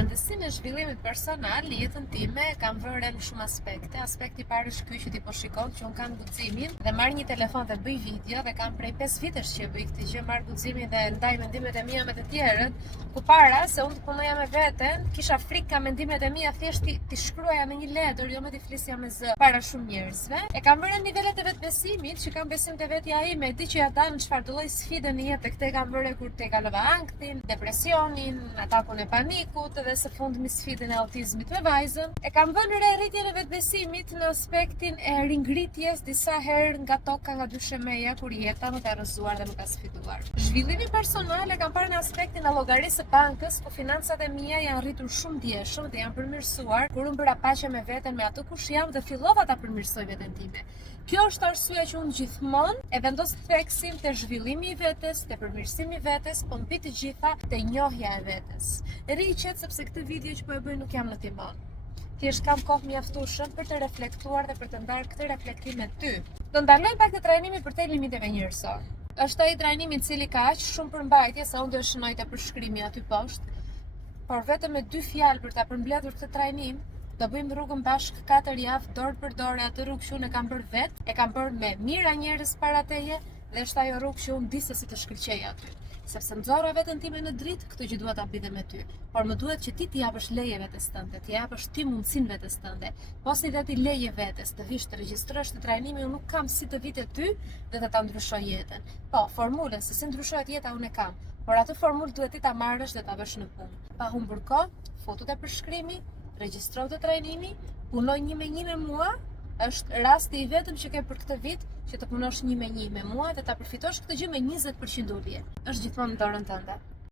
Rëndësimi i zhvillimit personal në jetën time kam vënë në shumë aspekte. Aspekti i parë është ky që ti po shikon që un kam guximin dhe marr një telefon dhe bëj video dhe kam prej 5 vitesh që bëj këtë gjë, marr guximin dhe ndaj mendimet e mia me të tjerët. Përpara se unë të punoja me veten, kisha frikë ka mendimet e mia thjesht ti shkruaja në një letër, jo me ti flisja me zë para shumë njerëzve. E kam vënë nivelet e vetbesimit, që kam besim te vetja ime, di që ja dal në çfarë lloj sfide në jetë, këtë kam vënë kur te kalova anktin, depresionin, atakun e panikut dhe së fundmi sfidën e autizmit me vajzën. E kam vënë re rritjen e vetbesimit në aspektin e ringritjes disa herë nga toka, nga dyshemeja kur jeta më ka rrëzuar dhe më ka sfiduar. Zhvillimi personal e kam parë në aspektin e llogarisë së bankës, ku financat e mia janë rritur shumë ndjeshëm dhe janë përmirësuar kur unë bëra paqe me veten, me atë kush jam dhe fillova ta përmirësoj veten time. Kjo është arsyeja që unë gjithmonë e vendos theksin te zhvillimi i vetes, te përmirësimi i vetes, po mbi të gjitha te njohja e vetes. Riqet sepse këtë video që po e bëj nuk jam në timon. Thjesht kam kohë mjaftueshëm për të reflektuar dhe për të ndarë këtë reflektim me ty. Do ndaloj pak të trajnimit për te limiteve njerëzor. Është ai trajnimi i cili ka aq shumë përmbajtje sa unë do e shënoj te përshkrimi aty poshtë. Por vetëm me 2 fjalë për ta përmbledhur këtë trajnim, do bëjmë rrugën bashkë 4 javë, dorë për dorë, atë rrugë që unë e kam bërë vetë, e kam bërë me mira njerëz para teje dhe është ajo rrugë që unë di se si të shkëlqej aty. Sepse nxorra veten time në dritë, këtë që dua ta bëj dhe me ty. Por më duhet që ti t'i japësh leje vetes tënde, t'i japësh ti mundsinë vetes tënde. Posi dhe ti leje vetes, të vish të regjistrosh të trajnimi, unë nuk kam si të vi te ty dhe të ta ndryshoj jetën. Po, formulën se si ndryshohet jeta unë e kam, por atë formulë duhet ti ta marrësh dhe ta vesh në punë. Pa humbur kohë, foto te përshkrimi, regjistro të trajnimi, punoj 1 me 1 me mua. Është rasti i vetëm që ke për këtë vit që të punosh 1 me 1 me mua dhe ta përfitosh këtë gjë me 20% ulje. Është gjithmonë në dorën tënde.